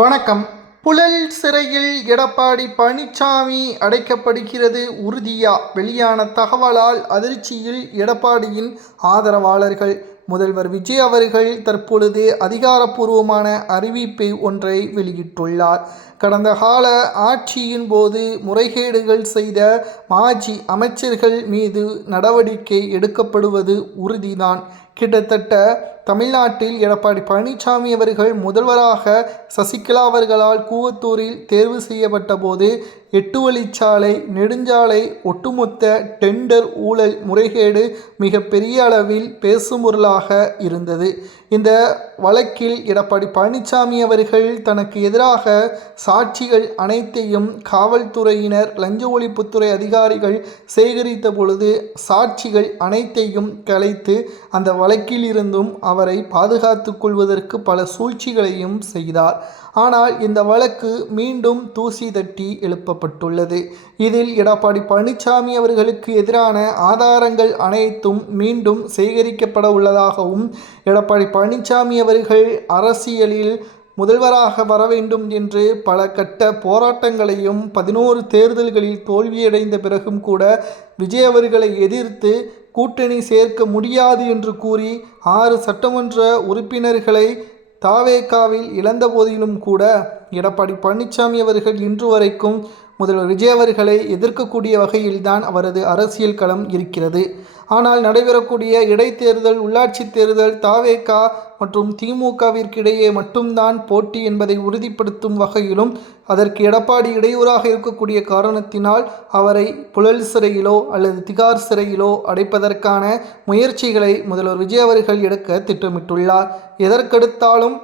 வணக்கம். புழல் சிறையில் எடப்பாடி பழனிசாமி அடைக்கப்படுகிறது உறுதியா? வெளியான தகவலால் அதிர்ச்சியில் எடப்பாடியின் ஆதரவாளர்கள். முதல்வர் விஜய் அவர்கள் தற்பொழுது அதிகாரப்பூர்வமான அறிவிப்பை ஒன்றை வெளியிட்டுள்ளார். கடந்த கால ஆட்சியின் போது முறைகேடுகள் செய்த மாஜி அமைச்சர்கள் மீது நடவடிக்கை எடுக்கப்படுவது உறுதிதான். கிட்டத்தட்ட தமிழ்நாட்டில் எடப்பாடி பழனிசாமி அவர்கள் முதல்வராக சசிகலா அவர்களால் கூவத்தூரில் தேர்வு செய்யப்பட்ட போது 8 வழிச்சாலை நெடுஞ்சாலை ஒட்டுமொத்த டெண்டர் ஊழல் முறைகேடு மிக பெரிய அளவில் பேசும்பொருளாக இருந்தது. இந்த வழக்கில் எடப்பாடி பழனிசாமி அவர்கள் தனக்கு எதிராக சாட்சிகள் அனைத்தையும் காவல்துறையினர் லஞ்ச ஒழிப்புத்துறை அதிகாரிகள் சேகரித்த பொழுது சாட்சிகள் அனைத்தையும் கலைத்து அந்த வழக்கில் இருந்தும் அவரை பாதுகாத்து கொள்வதற்கு பல சூழ்ச்சிகளையும் செய்தார். ஆனால் இந்த வழக்கு மீண்டும் தூசி தட்டி எழுப்பப்பட்டுள்ளது. இதில் எடப்பாடி பழனிசாமி அவர்களுக்கு எதிரான ஆதாரங்கள் அனைத்தும் மீண்டும் சேகரிக்கப்பட உள்ளதாகவும் எடப்பாடி பழனிசாமி அவர்கள் அரசியலில் முதல்வராக வர வேண்டும் என்று பல கட்ட போராட்டங்களையும் 11 தேர்தல்களில் தோல்வியடைந்த பிறகும் கூட விஜய் அவர்களை எதிர்த்து கூட்டணி சேர்க்க முடியாது என்று கூறி 6 சட்டமன்ற உறுப்பினர்களை தாவேகாவில் இழந்த போதிலும் கூட எடப்பாடி பழனிசாமி அவர்கள் இன்று வரைக்கும் முதல்வர் விஜய் அவர்களை எதிர்க்கக்கூடிய வகையில்தான் அவரது அரசியல் களம் இருக்கிறது. ஆனால் நடைபெறக்கூடிய இடைத்தேர்தல், உள்ளாட்சி தேர்தல் தாவேகா மற்றும் திமுகவிற்கிடையே மட்டும்தான் போட்டி என்பதை உறுதிப்படுத்தும் வகையிலும் அதற்கு எடப்பாடி இடையூறாக இருக்கக்கூடிய காரணத்தினால் அவரை புழல் சிறையிலோ அல்லது திகார் சிறையிலோ அடைப்பதற்கான முயற்சிகளை முதல்வர் விஜய் அவர்கள் எடுக்க திட்டமிட்டுள்ளார். எதற்கெடுத்தாலும்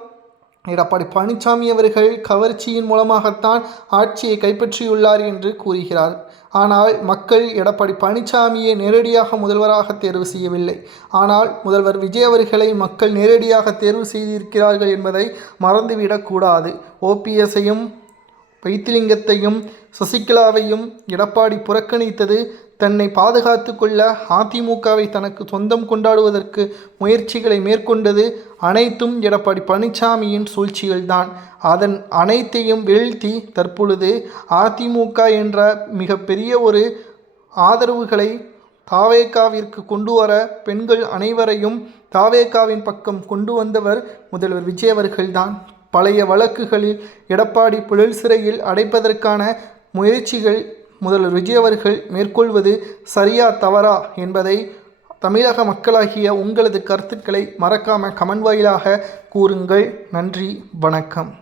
எடப்பாடி பழனிசாமி அவர்கள் கவர்ச்சியின் மூலமாகத்தான் ஆட்சியை கைப்பற்றியுள்ளார் என்று கூறுகிறார். ஆனால் மக்கள் எடப்பாடி பழனிசாமியை நேரடியாக முதல்வராக தேர்வு செய்யவில்லை. ஆனால் முதல்வர் விஜய் அவர்களை மக்கள் நேரடியாக தேர்வு செய்திருக்கிறார்கள் என்பதை மறந்துவிடக்கூடாது. ஓபிஎஸ்ஸையும் வைத்திலிங்கத்தையும் சசிகலாவையும் எடப்பாடி புறக்கணித்தது தன்னை பாதுகாத்து கொள்ள அதிமுகவை தனக்கு சொந்தம் கொண்டாடுவதற்கு முயற்சிகளை மேற்கொண்டது அனைத்தும் எடப்பாடி பழனிசாமியின் சூழ்ச்சிகள்தான். அதன் அனைத்தையும் வீழ்த்தி தற்பொழுது அதிமுக என்ற மிகப்பெரிய ஒரு ஆதரவுகளை தாவேகாவிற்கு கொண்டு வர பெண்கள் அனைவரையும் தாவேகாவின் பக்கம் கொண்டு வந்தவர் முதல்வர் விஜய் அவர்கள்தான். பழைய வழக்குகளில் எடப்பாடி புழல் சிறையில் அடைப்பதற்கான முயற்சிகள் முதல்வர் விஜய் அவர்கள் மேற்கொள்வது சரியா தவறா என்பதை தமிழக மக்களாகிய உங்களது கருத்துக்களை மறக்காமல் கமெண்ட் வாயிலாக கூறுங்கள். நன்றி, வணக்கம்.